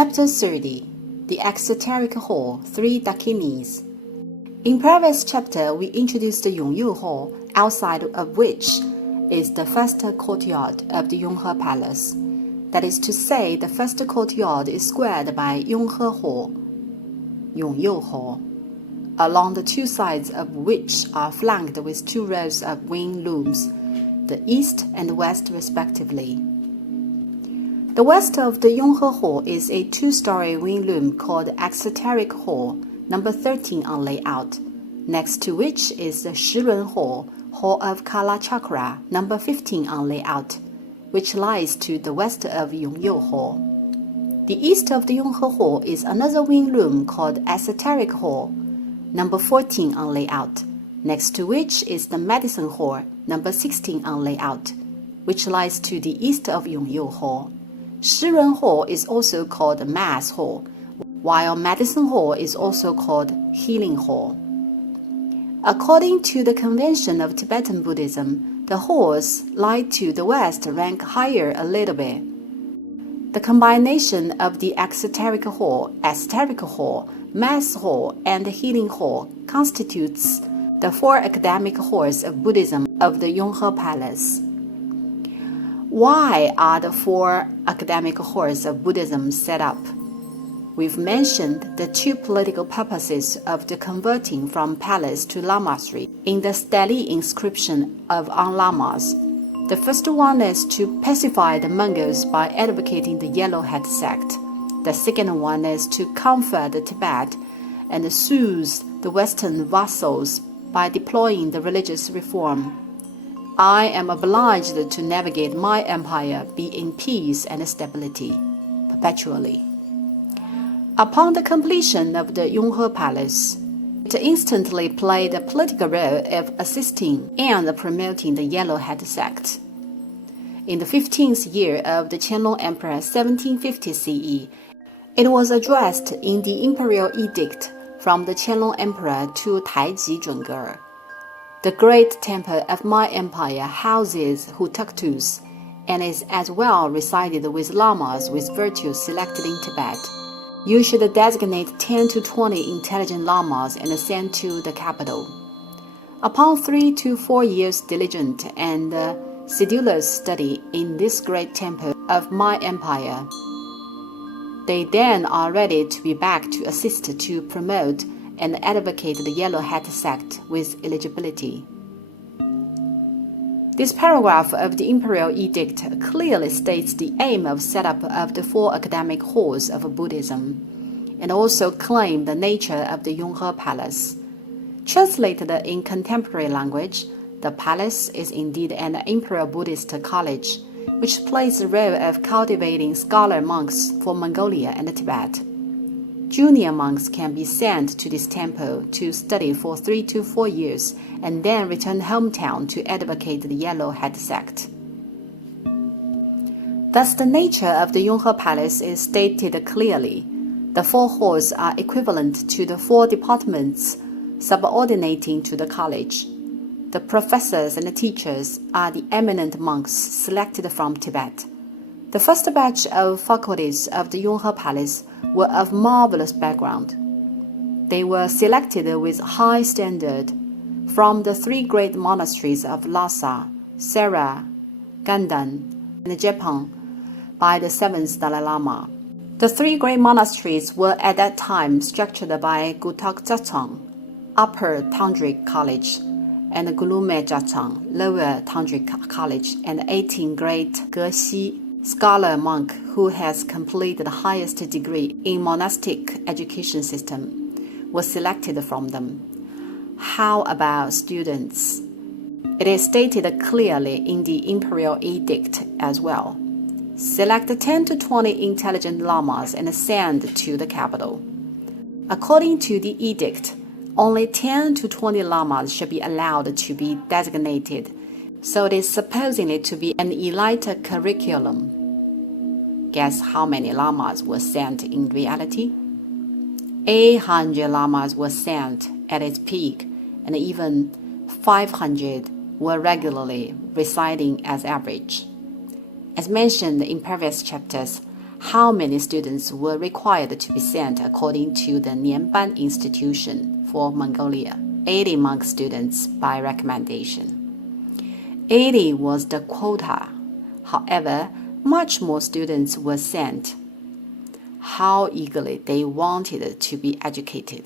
Chapter 30. The Exoteric Hall, 3 Dakinis. In previous chapter, we introduced the Yonghe Hall, outside of which is the first courtyard of the Yonghe Palace. That is to say, the first courtyard is squared by Yonghe Hall, Yonghe Hall, along the two sides of which are flanked with 2 rows of wing looms, the east and west respectively. The west of the Yonghe Hall is a 2-story wing loom called Exoteric Hall, number 13 on layout, next to which is the Shirun Hall, Hall of Kala Chakra, number 15 on layout, which lies to the west of Yonghe Hall. The east of the Yonghe Hall is another wing loom called Esoteric Hall, number 14 on layout, next to which is the Medicine Hall, number 16 on layout, which lies to the east of Yonghe Hall. Shirun Hall is also called Mass Hall, while Medicine Hall is also called Healing Hall. According to the convention of Tibetan Buddhism, the halls lying to the west rank higher a little bit. The combination of the Exoteric Hall, Esoteric Hall, Mass Hall, and Healing Hall constitutes the 4 academic halls of Buddhism of the Yonghe Palace. Why are the 4 academic halls of Buddhism set up? We've mentioned the 2 political purposes of the converting from palace to lamasery in the stele inscription of lamas. The first one is to pacify the Mongols by advocating the Yellow Hat sect. The second one is to comfort the Tibet and soothe the Western vassals by deploying the religious reform. I am obliged to navigate my empire, be in peace and stability, perpetually. Upon the completion of the Yonghe Palace, it instantly played a political role of assisting and promoting the Yellow Hat sect. In the 15th year of the Qianlong Emperor 1750 CE, it was addressed in the imperial edict from the Qianlong Emperor to Taiji Zhunge. The great temple of my empire houses Hutuktus and is as well resided with lamas with virtues selected in Tibet. You should designate 10 to 20 intelligent lamas and send to the capital. Upon 3 to 4 years' diligent and sedulous study in this great temple of my empire, they then are ready to be back to assist to promote and advocate the Yellow Hat sect with eligibility. This paragraph of the imperial edict clearly states the aim of setup of the 4 academic halls of Buddhism, and also claim the nature of the Yonghe Palace. Translated in contemporary language, the palace is indeed an imperial Buddhist college, which plays the role of cultivating scholar monks for Mongolia and Tibet. Junior monks can be sent to this temple to study for 3 to 4 years and then return hometown to advocate the Yellow Hat sect. Thus, the nature of the Yonghe Palace is stated clearly. The 4 halls are equivalent to the 4 departments subordinating to the college. The professors and the teachers are the eminent monks selected from Tibet. The first batch of faculties of the Yonghe Palace were of marvelous background. They were selected with high standard from the 3 great monasteries of Lhasa, Sera, Gandan, and Japan by the 7th Dalai Lama. The 3 great monasteries were at that time structured by Gutak Dzachang, Upper Tantric College, and Gulume Dzachang, Lower Tantric College, and 18 great Gexi scholar monk who has completed the highest degree in monastic education system was selected from them. How about students? It is stated clearly in the imperial edict as well. Select 10 to 20 intelligent lamas and send to the capital. According to the edict, only 10 to 20 lamas should be allowed to be designated, so it is supposedly to be an elite curriculum. Guess how many lamas were sent in reality? 800 lamas were sent at its peak, and even 500 were regularly residing as average. As mentioned in previous chapters, how many students were required to be sent according to the Nianban institution for Mongolia. 80 monk students by recommendation. 80 was the quota. However, much more students were sent. How eagerly they wanted to be educated.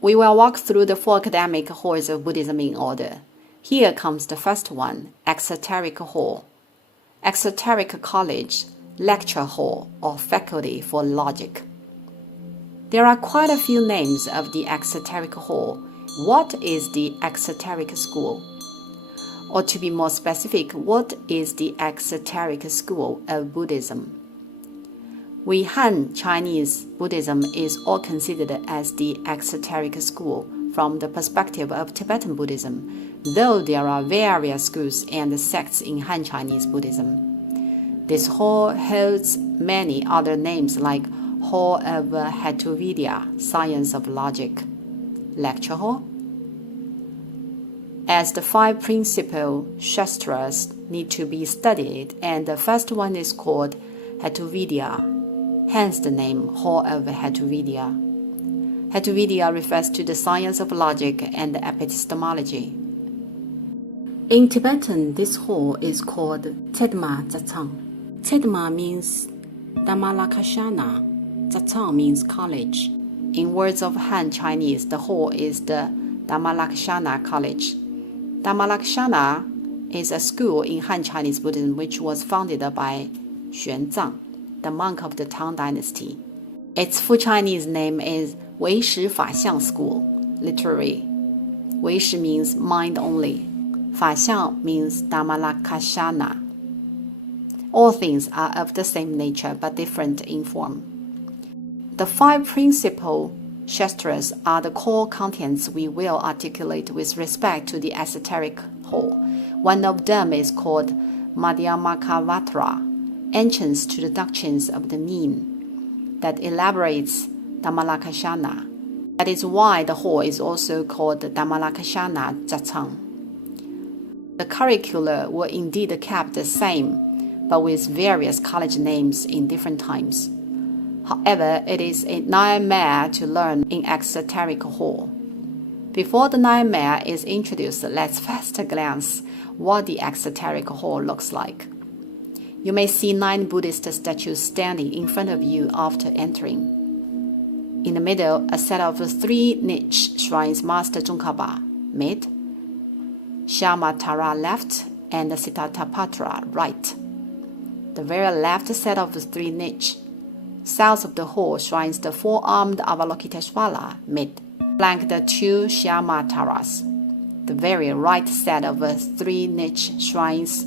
We will walk through the 4 academic halls of Buddhism in order. Here comes the first one, Exoteric Hall. Exoteric College, Lecture Hall, or Faculty for Logic. There are quite a few names of the Exoteric Hall. What is the Exoteric School? Or to be more specific, what is the Exoteric School of Buddhism? We Han Chinese Buddhism is all considered as the exoteric school from the perspective of Tibetan Buddhism, though there are various schools and sects in Han Chinese Buddhism. This hall holds many other names like Hall of Hetavidya, Science of Logic, Lecture Hall. As the 5 principal Shastras need to be studied, and the first one is called Hetavidya, hence the name Hall of Hetavidya. Hetavidya refers to the science of logic and epistemology. In Tibetan, this hall is called Tsedma Tsatsang. Tsedma means Dhammalakshana. Tsatsang means college. In words of Han Chinese, the hall is the Dhammalakshana College. Dhammalakshana is a school in Han Chinese Buddhism which was founded by Xuanzang, the monk of the Tang Dynasty. Its full Chinese name is Weishi Faxiang School, literally. Weishi means mind only. Faxiang means Dhammalakshana. All things are of the same nature but different in form. The 5 principal Shastras are the core contents we will articulate with respect to the esoteric hall. One of them is called Madhyamakavatra, entrance to the doctrines of the mean, that elaborates Dhammalakshana. That is why the hall is also called Dhammalakshana Tsatsang. The curricula were indeed kept the same, but with various college names in different times. However, it is a nightmare to learn in exoteric hall. Before the nightmare is introduced, let's first glance what the exoteric hall looks like. You may see 9 Buddhist statues standing in front of you after entering. In the middle, a set of 3 niche shrines Master Tsongkhapa mid, Shamatara left, and Siddharthapatra right. The very left set of 3 niche, south of the hall shrines the 4-armed Avalokiteshvara mid, flank the 2 Shyamataras. The very right set of 3 niche shrines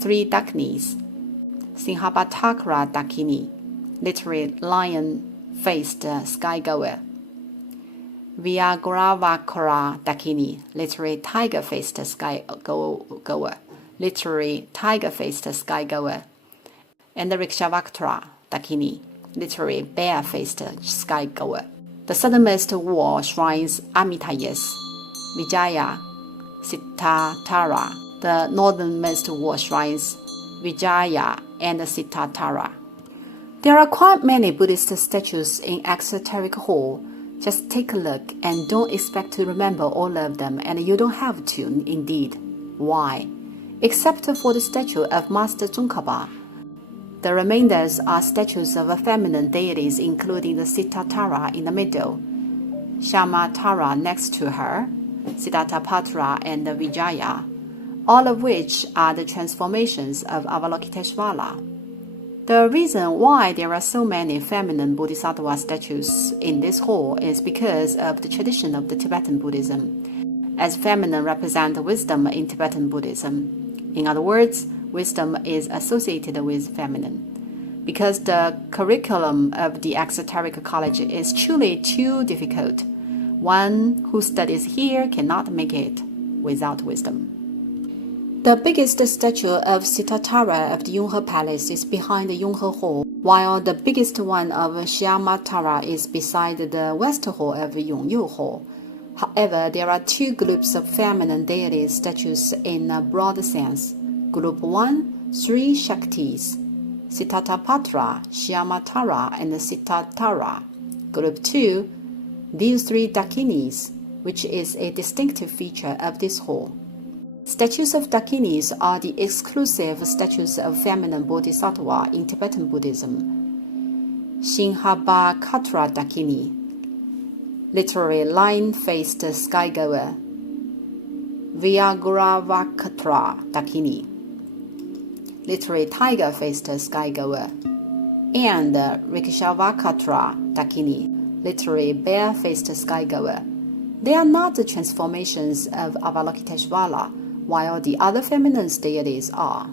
3 Dakinis, Sinhabhatakra Dakini, literally lion-faced sky-goer, Vyagravakara Dakini, literally tiger-faced sky-goer, literally tiger-faced sky-goer, and the Rikshavaktra Dakini, literally bear-faced sky-goer. The southernmost wall shrines Amitayas, Vijaya, Siddhartara. The northernmost wall shrines Vijaya and Siddhartara. There are quite many Buddhist statues in exoteric hall. Just take a look and don't expect to remember all of them, and you don't have to indeed. Why? Except for the statue of Master Tsongkhapa. The remainders are statues of feminine deities, including the Siddhartara in the middle, Shamatara next to her, Siddharthapatra and the Vijaya, all of which are the transformations of Avalokiteshvara. The reason why there are so many feminine Bodhisattva statues in this hall is because of the tradition of the Tibetan Buddhism, as feminine represent wisdom in Tibetan Buddhism. In other words, wisdom is associated with feminine. Because the curriculum of the exoteric college is truly too difficult, one who studies here cannot make it without wisdom. The biggest statue of Siddhartara of the Yonghe Palace is behind the Yonghe Hall, while the biggest one of Shyamataara is beside the West Hall of Yongyu Hall. However, there are 2 groups of feminine deity statues in a broad sense. Group 1, 3 Shaktis, Siddharthapatra, Shyamatara, and Siddharthara. Group 2, these 3 Dakinis, which is a distinctive feature of this hall. Statues of Dakinis are the exclusive statues of feminine bodhisattva in Tibetan Buddhism. Shinhabakatra Dakini, literally lion-faced skygoer. Vyaghravakatra Dakini, literally tiger-faced skygoer. And Rikshavakatra Dakini, literally bear-faced skygoer. They are not the transformations of Avalokiteshvara, while the other feminine deities are.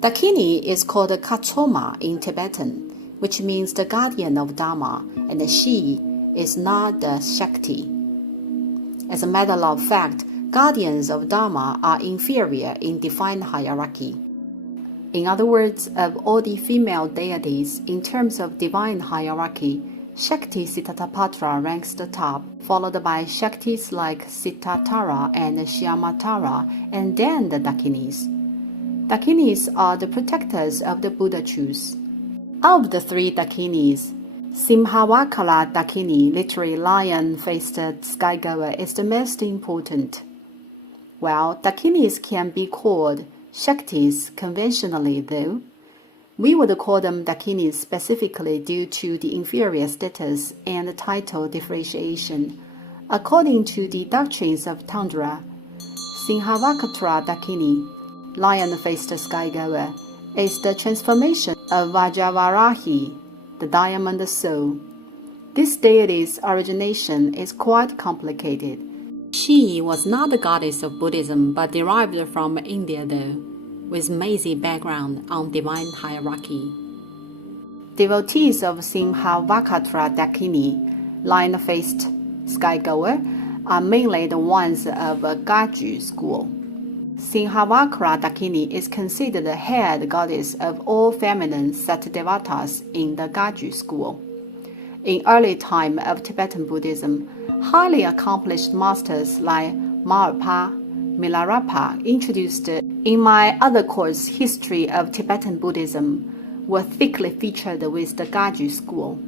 Dakini is called Kachoma in Tibetan, which means the guardian of Dharma, and she is not the Shakti. As a matter of fact, guardians of Dharma are inferior in divine hierarchy. In other words, of all the female deities, in terms of divine hierarchy, Shakti Siddharthapatra ranks the top, followed by Shaktis like Siddharthara and Shyamatara, and then the Dakinis. Dakinis are the protectors of the Buddha truth. Of the 3 Dakinis, Simhavakara Dakini, literally lion-faced skygoer, is the most important. Well, Dakinis can be called Shaktis conventionally, though. We would call them Dakinis specifically due to the inferior status and title differentiation. According to the doctrines of Tantra, Simhavakatra Dakini, lion-faced skygoer, is the transformation of Vajravarahi, the diamond soul. This deity's origination is quite complicated. She was not the goddess of Buddhism but derived from India, though, with mazy background on divine hierarchy. Devotees of Simhavakatra Dakini, lion-faced skygoer, are mainly the ones of Gaju school. Simhavakara Dakini is considered the head goddess of all feminine Satdevatas in the Gaju school. In early time of Tibetan Buddhism, highly accomplished masters like Marpa, Milarepa, introduced in my other course, History of Tibetan Buddhism, were thickly featured with the Gaju school.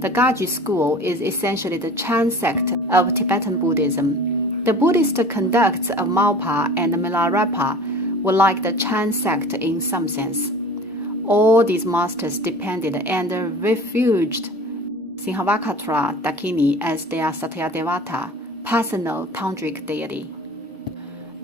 The Gaju school is essentially the Chan sect of Tibetan Buddhism. The Buddhist conducts of Marpa and Milarepa were like the Chan sect in some sense. All these masters depended and refuged Simhavakara Dakini as their Satyadevata, personal tantric deity.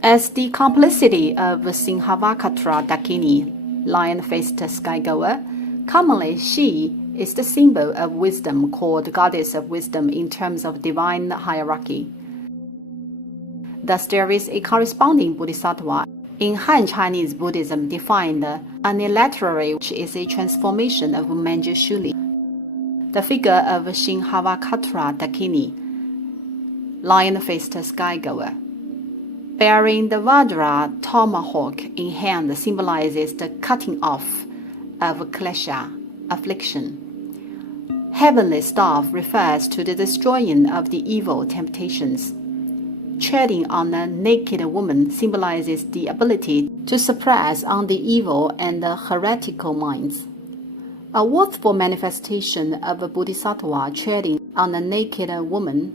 As the complicity of Simhavakara Dakini, lion-faced skygoer, commonly she is the symbol of wisdom, called goddess of wisdom in terms of divine hierarchy. Thus there is a corresponding bodhisattva in Han Chinese Buddhism defined unilaterally, which is a transformation of Manjushri. The figure of Simhavakara Dakini, lion-faced skygoer, bearing the Vajra tomahawk in hand, symbolizes the cutting off of klesha, affliction. Heavenly staff refers to the destroying of the evil temptations. Treading on a naked woman symbolizes the ability to suppress on the evil and the heretical minds. A worthful manifestation of a bodhisattva treading on a naked woman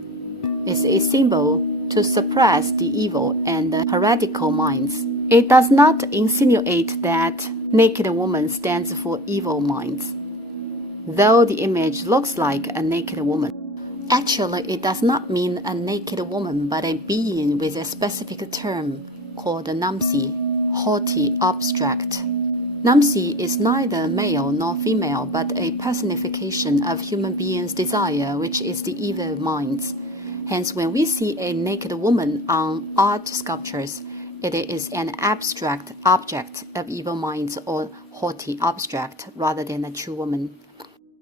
is a symbol to suppress the evil and the heretical minds. It does not insinuate that naked woman stands for evil minds, though the image looks like a naked woman. Actually, it does not mean a naked woman, but a being with a specific term called Namsi, haughty abstract. Namsi is neither male nor female, but a personification of human beings' desire, which is the evil minds. Hence, when we see a naked woman on art sculptures, it is an abstract object of evil minds or haughty abstract rather than a true woman.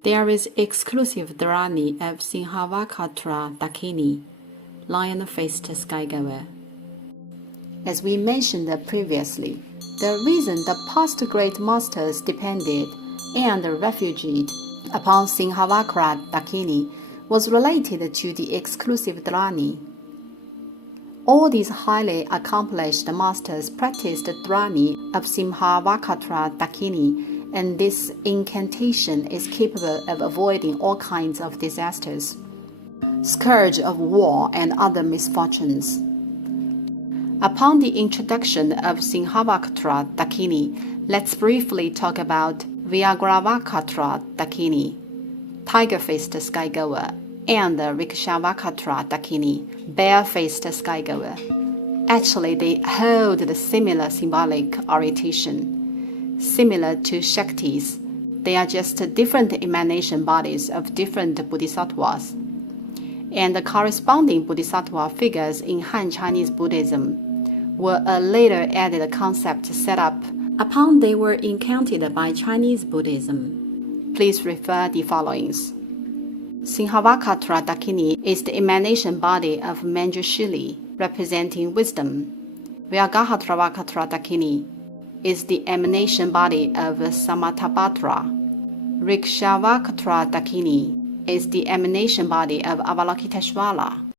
There is exclusive dharani of Simhavakara Dakini, lion-faced skygoer. As we mentioned previously, the reason the past great masters depended and refugied upon Simhavakara Dakini was related to the exclusive dharani. All these highly accomplished masters practiced dharani of Simhavakara Dakini and this incantation is capable of avoiding all kinds of disasters, scourge of war and other misfortunes. Upon the introduction of Sinhavakatra Dakini, let's briefly talk about Vyagravakatra Dakini, tiger-faced skygoer, and Rikshavakatra Dakini, bear-faced skygoer. Actually, they hold the similar symbolic orientation. Similar to Shaktis, they are just different emanation bodies of different bodhisattvas. And the corresponding bodhisattva figures in Han Chinese Buddhism were a later added concept set up upon they were encountered by Chinese Buddhism. Please refer the followings. Sinhavakatra Dakini is the emanation body of Manjushri, representing wisdom. Vyagahatravakatra Dakini is the emanation body of Samattabhadra. Rikshavakatra Dakini is the emanation body of Avalokiteshvara.